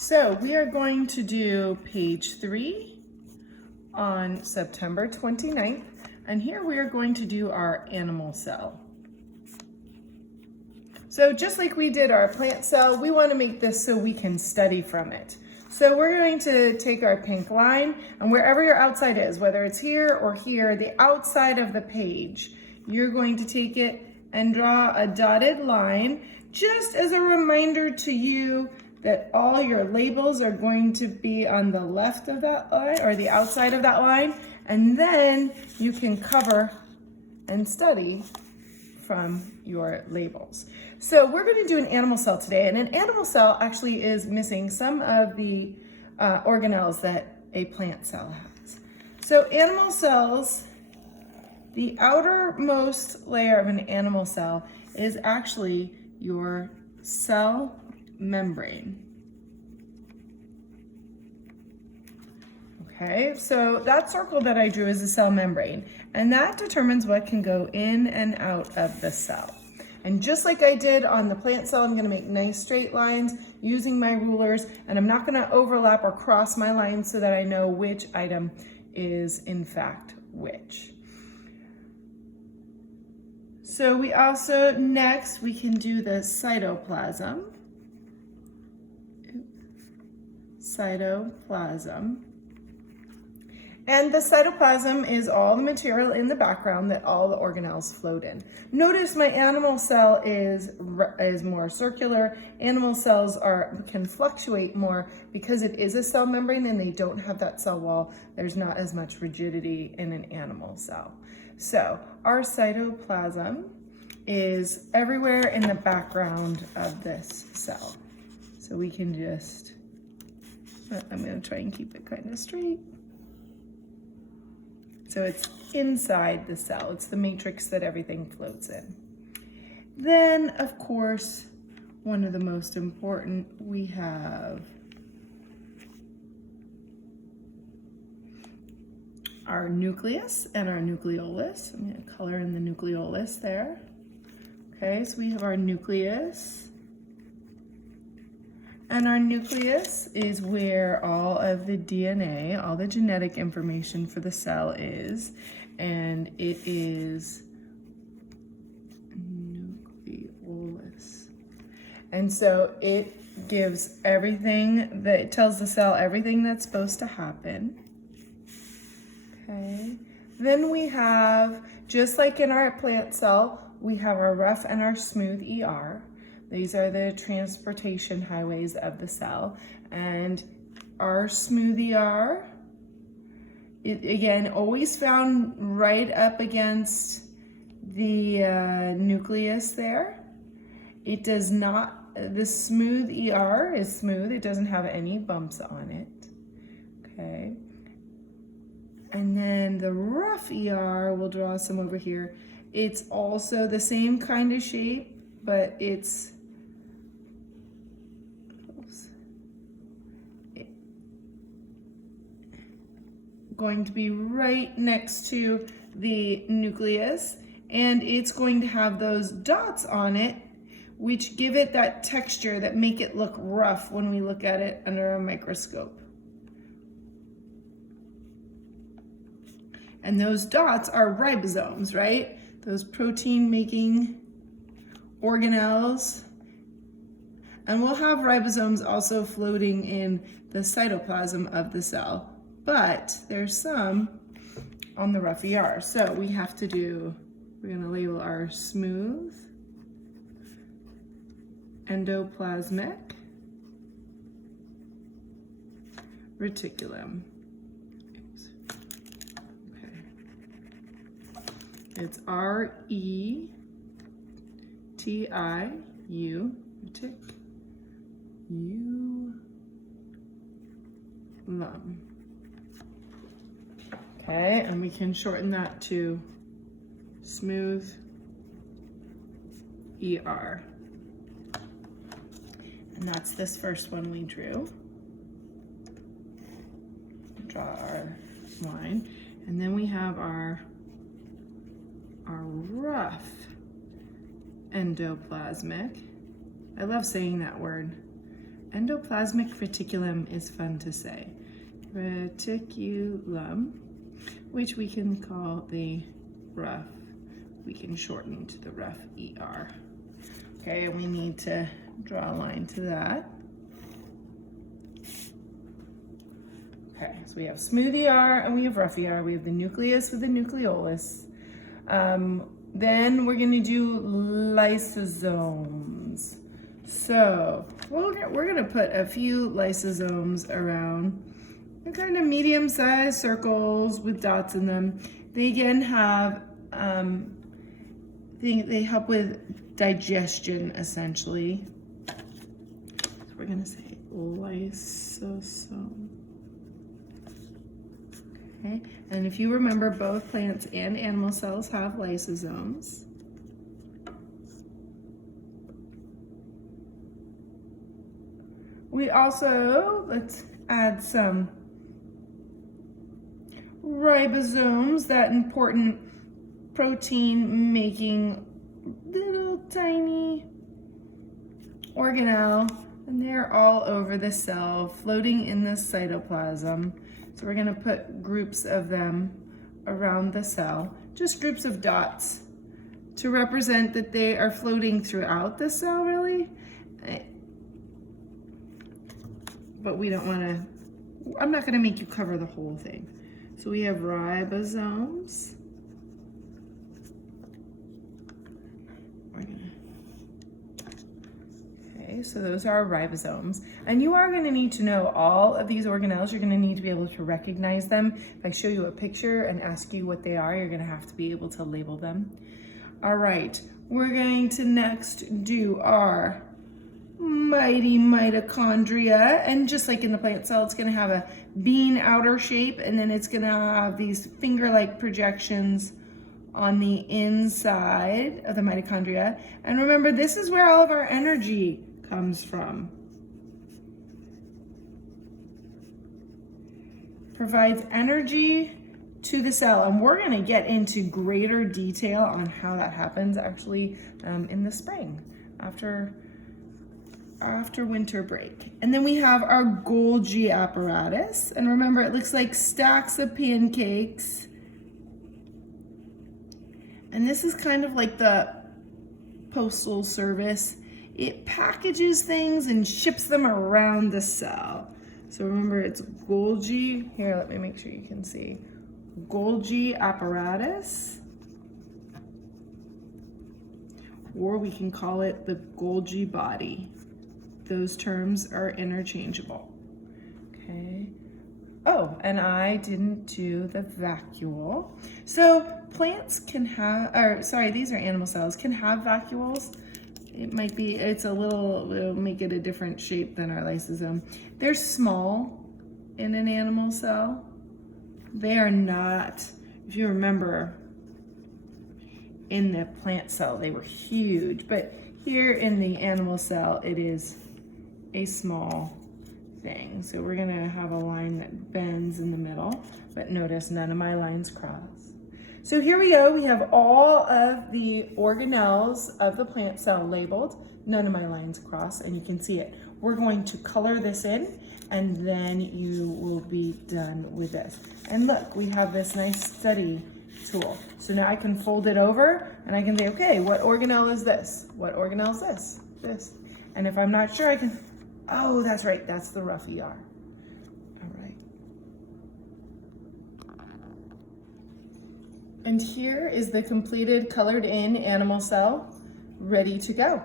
So we are going to do page 3 on September 29th, and here we are going to do our animal cell. So just like we did our plant cell, we want to make this so we can study from it. So we're going to take our pink line, and wherever your outside is, whether it's here or here, the outside of the page, you're going to take it and draw a dotted line, just as a reminder to you that all your labels are going to be on the left of that line or the outside of that line, and then you can cover and study from your labels. So we're going to do an animal cell today, and an animal cell actually is missing some of the organelles that a plant cell has. So animal cells, the outermost layer of an animal cell is actually your cell membrane. Okay, so that circle that I drew is the cell membrane, and that determines what can go in and out of the cell. And just like I did on the plant cell, I'm going to make nice straight lines using my rulers, and I'm not going to overlap or cross my lines so that I know which item is in fact which. So we also, next, we can do the cytoplasm. Cytoplasm. And the cytoplasm is all the material in the background that all the organelles float in. Notice my animal cell is more circular. Animal cells can fluctuate more because it is a cell membrane and they don't have that cell wall. There's not as much rigidity in an animal cell. So our cytoplasm is everywhere in the background of this cell. So we can just, I'm going to try and keep it kind of straight. So it's inside the cell. It's the matrix that everything floats in. Then, of course, one of the most important, we have our nucleus and our nucleolus. I'm going to color in the nucleolus there. Okay, so we have our nucleus. And our nucleus is where all of the DNA, all the genetic information for the cell is, and it is nucleolus. And so it gives everything, it tells the cell everything that's supposed to happen. Okay. Then we have, just like in our plant cell, we have our rough and our smooth ER. These are the transportation highways of the cell. And our smooth ER, again, always found right up against the nucleus there. It does not, the smooth ER is smooth. It doesn't have any bumps on it. Okay. And then the rough ER, we'll draw some over here. It's also the same kind of shape, but it's going to be right next to the nucleus, and it's going to have those dots on it which give it that texture that make it look rough when we look at it under a microscope. And those dots are ribosomes, right? Those protein making organelles. And we'll have ribosomes also floating in the cytoplasm of the cell, but there's some on the rough ER. So we have to do, we're going to label our smooth, endoplasmic reticulum. Okay. It's RETIU, reticulum. Okay, and we can shorten that to smooth ER. And that's this first one we drew. Draw our line. And then we have our rough endoplasmic. I love saying that word. Endoplasmic reticulum is fun to say. Reticulum, which we can call the rough. We can shorten to the rough ER. Okay, and we need to draw a line to that. Okay, so we have smooth ER and we have rough ER. We have the nucleus with the nucleolus. Then we're going to do lysosomes. So we're going to put a few lysosomes around. They're kind of medium-sized circles with dots in them. They again have, they help with digestion essentially. So we're going to say lysosome. Okay, and if you remember, both plants and animal cells have lysosomes. We also, let's add some ribosomes, that important protein making little tiny organelle, and they're all over the cell, floating in the cytoplasm. So we're going to put groups of them around the cell, just groups of dots to represent that they are floating throughout the cell, really. But we don't want to, I'm not going to make you cover the whole thing. So we have ribosomes. Okay, so those are our ribosomes. And you are going to need to know all of these organelles. You're going to need to be able to recognize them. If I show you a picture and ask you what they are, you're going to have to be able to label them. All right, we're going to next do our mighty mitochondria. And just like in the plant cell, it's going to have a bean outer shape, and then it's going to have these finger-like projections on the inside of the mitochondria. And remember, this is where all of our energy comes from. Provides energy to the cell, and we're going to get into greater detail on how that happens actually in the spring after winter break. And then we have our Golgi apparatus, and remember, it looks like stacks of pancakes. And this is kind of like the postal service. It packages things and ships them around the cell. So remember, it's Golgi. Here, let me make sure you can see. Golgi apparatus. Or we can call it the Golgi body. Those terms are interchangeable. Okay. Oh, and I didn't do the vacuole. So plants can have, or sorry, these are animal cells, can have vacuoles. It might be, it's a little, it'll make it a different shape than our lysosome. They're small in an animal cell. They are not, if you remember, in the plant cell, they were huge, but here in the animal cell, it is a small thing. So we're gonna have a line that bends in the middle, but notice none of my lines cross. So here we go, we have all of the organelles of the plant cell labeled, none of my lines cross, and you can see it. We're going to color this in, and then you will be done with this. And look, we have this nice study tool. So now I can fold it over, and I can say, okay, what organelle is this? What organelle is this? This. And if I'm not sure, I can, oh, that's right, that's the rough ER. All right. And here is the completed colored in animal cell ready to go.